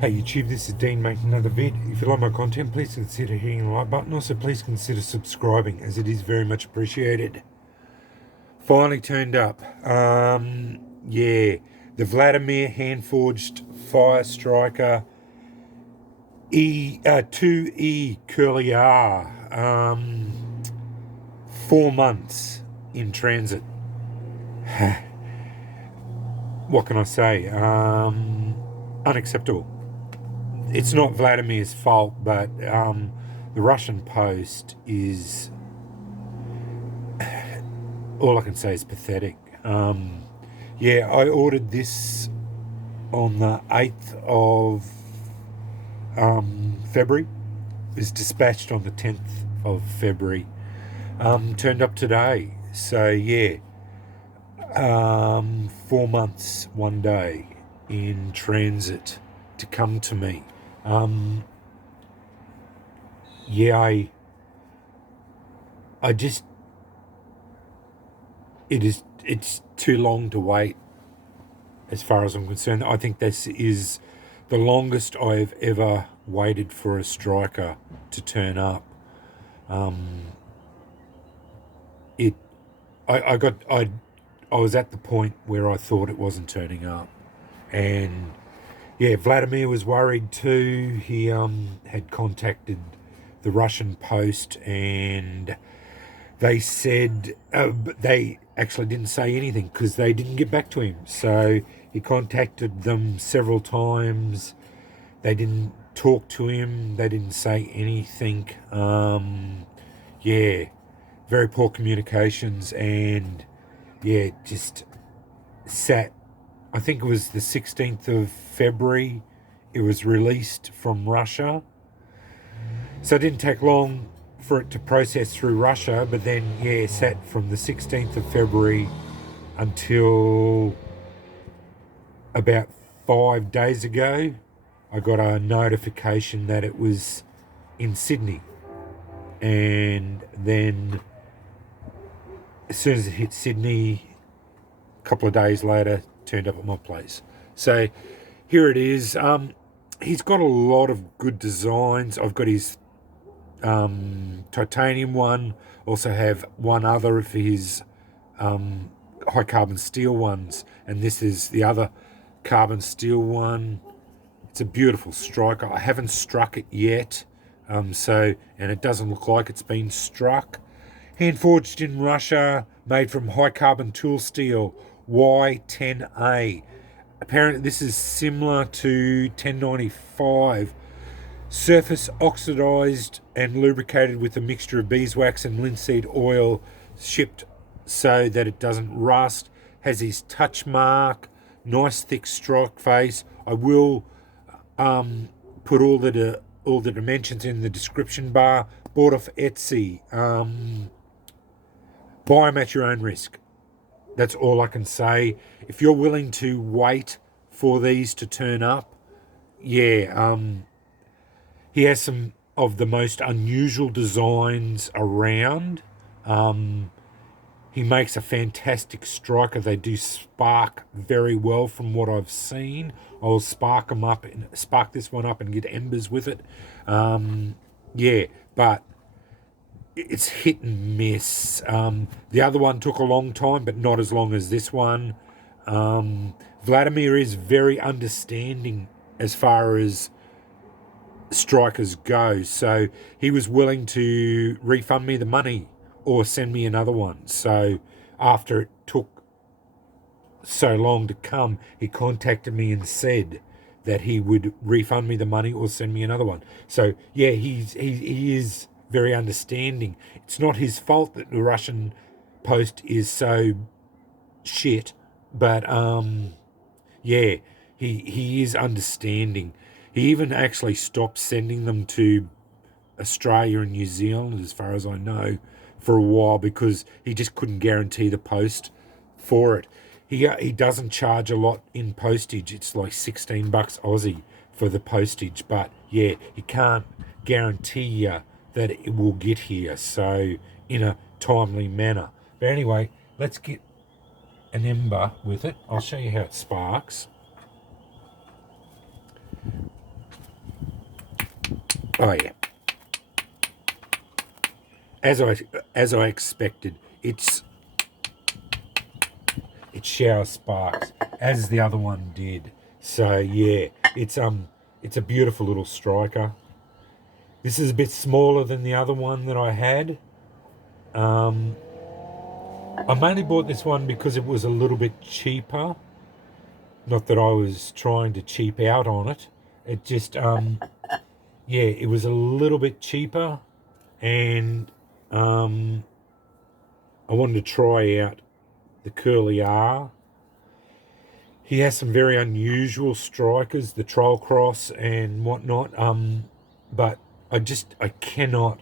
Hey YouTube, this is Dean making another vid. If you like my content, please consider hitting the like button. Also, please consider subscribing, as it is very much appreciated. Finally turned up. Yeah, the Vladimir hand-forged Fire Striker 2E Curly R. 4 months in transit. What can I say? Unacceptable. It's not Vladimir's fault, but the Russian post is, all I can say is pathetic. Yeah, I ordered this on the 8th of February. It was dispatched on the 10th of February. Turned up today. So, yeah, 4 months, 1 day in transit to come to me. Yeah, I just, it's too long to wait as far as I'm concerned. I think this is the longest I've ever waited for a striker to turn up. I was at the point where I thought it wasn't turning up, and yeah, Vladimir was worried too. He had contacted the Russian post, and they said they actually didn't say anything because they didn't get back to him. So he contacted them several times. They didn't talk to him. They didn't say anything. Yeah, very poor communications, and yeah, just sat. I think it was the 16th of February it was released from Russia. So it didn't take long for it to process through Russia, but then, yeah, sat from the 16th of February until about 5 days ago. I got a notification that it was in Sydney. And then as soon as it hit Sydney, a couple of days later, turned up at my place. So here it is. He's got a lot of good designs. I've got his titanium one. Also have one other of his high carbon steel ones, and this is the other carbon steel one. It's a beautiful striker. I haven't struck it yet, and it doesn't look like it's been struck. Hand forged in Russia, made from high carbon tool steel, Y10A. Apparently this is similar to 1095. Surface oxidized and lubricated with a mixture of beeswax and linseed oil, shipped so that it doesn't rust. Has his touch mark, nice thick strike face. I will put all the dimensions in the description bar. Bought off Etsy. Buy them at your own risk. That's all I can say. If you're willing to wait for these to turn up, yeah, he has some of the most unusual designs around. He makes a fantastic striker. They do spark very well from what I've seen. I'll spark this one up and get embers with it. Yeah, but it's hit and miss. The other one took a long time, but not as long as this one. Vladimir is very understanding as far as strikers go, so he was willing to refund me the money or send me another one. So after it took so long to come, he contacted me and said that he would refund me the money or send me another one. So yeah, he is very understanding. It's not his fault that the Russian post is so shit, but yeah, he is understanding. He even actually stopped sending them to Australia and New Zealand, as far as I know, for a while because he just couldn't guarantee the post for it. He doesn't charge a lot in postage. It's like $16 Aussie for the postage, but yeah, he can't guarantee you that it will get here, so in a timely manner. But anyway, let's get an ember with it. I'll show you how it sparks. Oh yeah, as I expected, it showers sparks as the other one did. So yeah, it's a beautiful little striker. This is a bit smaller than the other one that I had. I mainly bought this one because it was a little bit cheaper. Not that I was trying to cheap out on it. It just, yeah, it was a little bit cheaper, and I wanted to try out the Curly R. He has some very unusual strikers, the Troll Cross and whatnot. But I cannot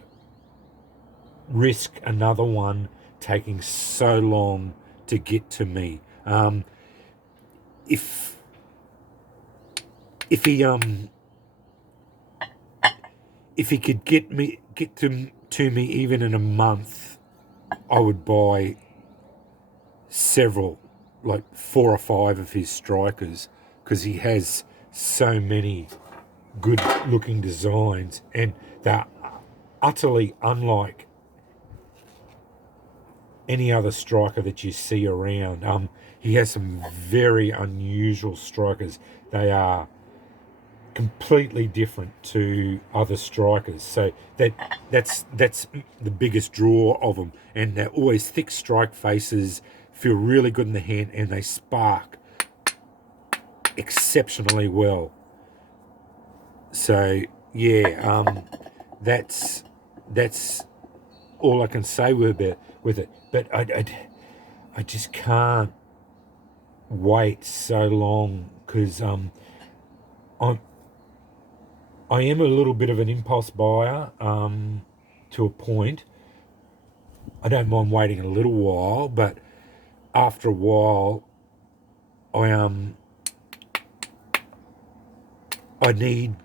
risk another one taking so long to get to me. If if he could get to me even in a month, I would buy several, like 4 or 5 of his strikers, because he has so many good looking designs, and they're utterly unlike any other striker that you see around. He has some very unusual strikers. They are completely different to other strikers, so that's the biggest draw of them. And they're always thick strike faces, feel really good in the hand, and they spark exceptionally well. So yeah, that's all I can say with it. But I just can't wait so long, because I am a little bit of an impulse buyer, to a point. I don't mind waiting a little while, but after a while, I need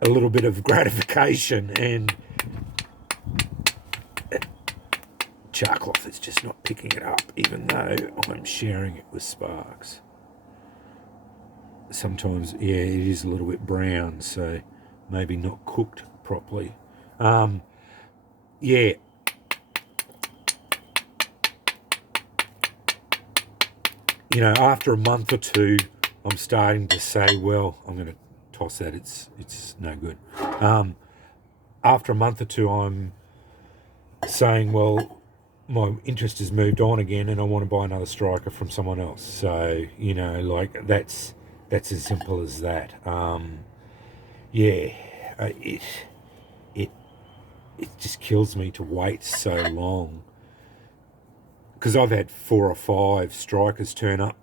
a little bit of gratification, and char cloth is just not picking it up, even though I'm sharing it with sparks. Sometimes, yeah, it is a little bit brown, so maybe not cooked properly. Yeah. You know, after a month or two, I'm starting to say, well, I'm going to toss that. It's no good. After a month or two, I'm saying, well, my interest has moved on again, and I want to buy another striker from someone else. So, you know, like that's as simple as that. Yeah, it just kills me to wait so long, because I've had 4 or 5 strikers turn up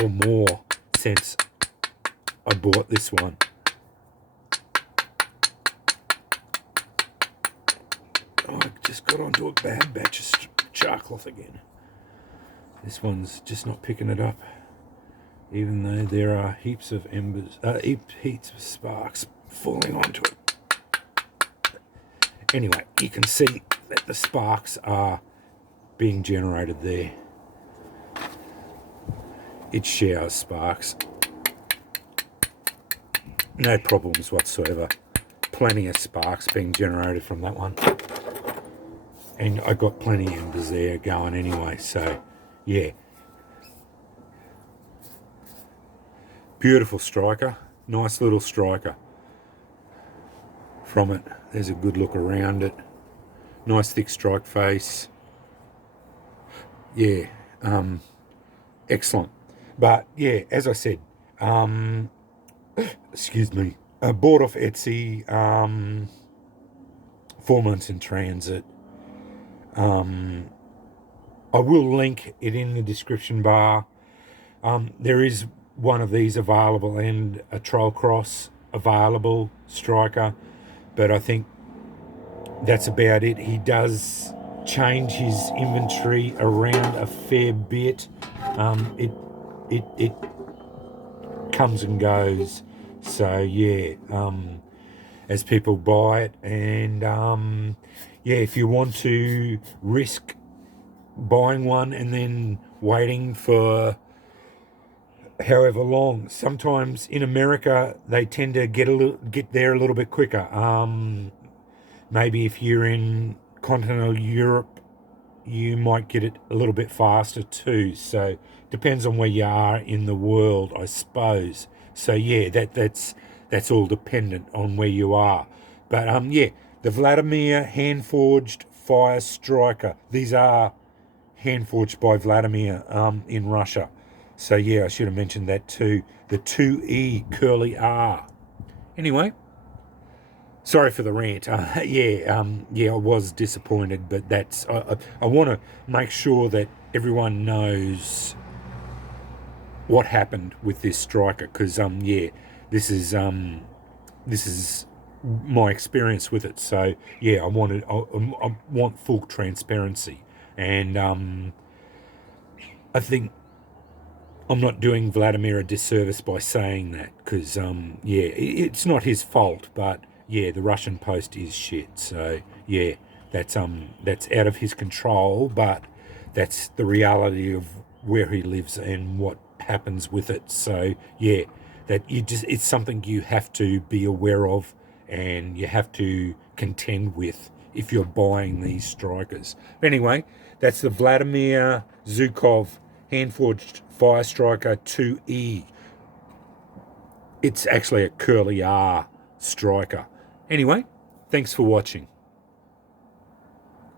or more since I bought this one. Oh, I just got onto a bad batch of char cloth again. This one's just not picking it up, even though there are heaps of embers, heaps of sparks falling onto it. Anyway, you can see that the sparks are being generated there. It showers sparks. No problems whatsoever. Plenty of sparks being generated from that one. And I got plenty of embers there going anyway, so yeah. Beautiful striker. Nice little striker from it. There's a good look around it. Nice thick strike face. Yeah, excellent. But yeah, as I said, excuse me, I bought off Etsy, 4 months in transit. I will link it in the description bar. There is one of these available, and a Troll Cross available striker, but I think that's about it. He does change his inventory around a fair bit. It comes and goes. So yeah, as people buy it, and yeah, if you want to risk buying one and then waiting for however long. Sometimes in America they tend to get there a little bit quicker. Maybe if you're in continental Europe, you might get it a little bit faster too. So depends on where you are in the world, I suppose. So yeah, that's all dependent on where you are. But yeah, the Vladimir hand forged fire striker. These are hand forged by Vladimir in Russia. So yeah, I should have mentioned that too. The 2E curly R. Anyway, sorry for the rant. Yeah, I was disappointed, but that's I want to make sure that everyone knows what happened with this striker, because yeah, this is my experience with it. So yeah, I want full transparency, and I think I'm not doing Vladimir a disservice by saying that, because yeah, it's not his fault, but yeah, the Russian post is shit. So yeah, that's out of his control, but that's the reality of where he lives and what happens with it. So yeah, it's something you have to be aware of, and you have to contend with if you're buying these strikers. But anyway, that's the Vladimir Zubkov hand-forged Fire Striker 2E. It's actually a curly R striker. Anyway, thanks for watching.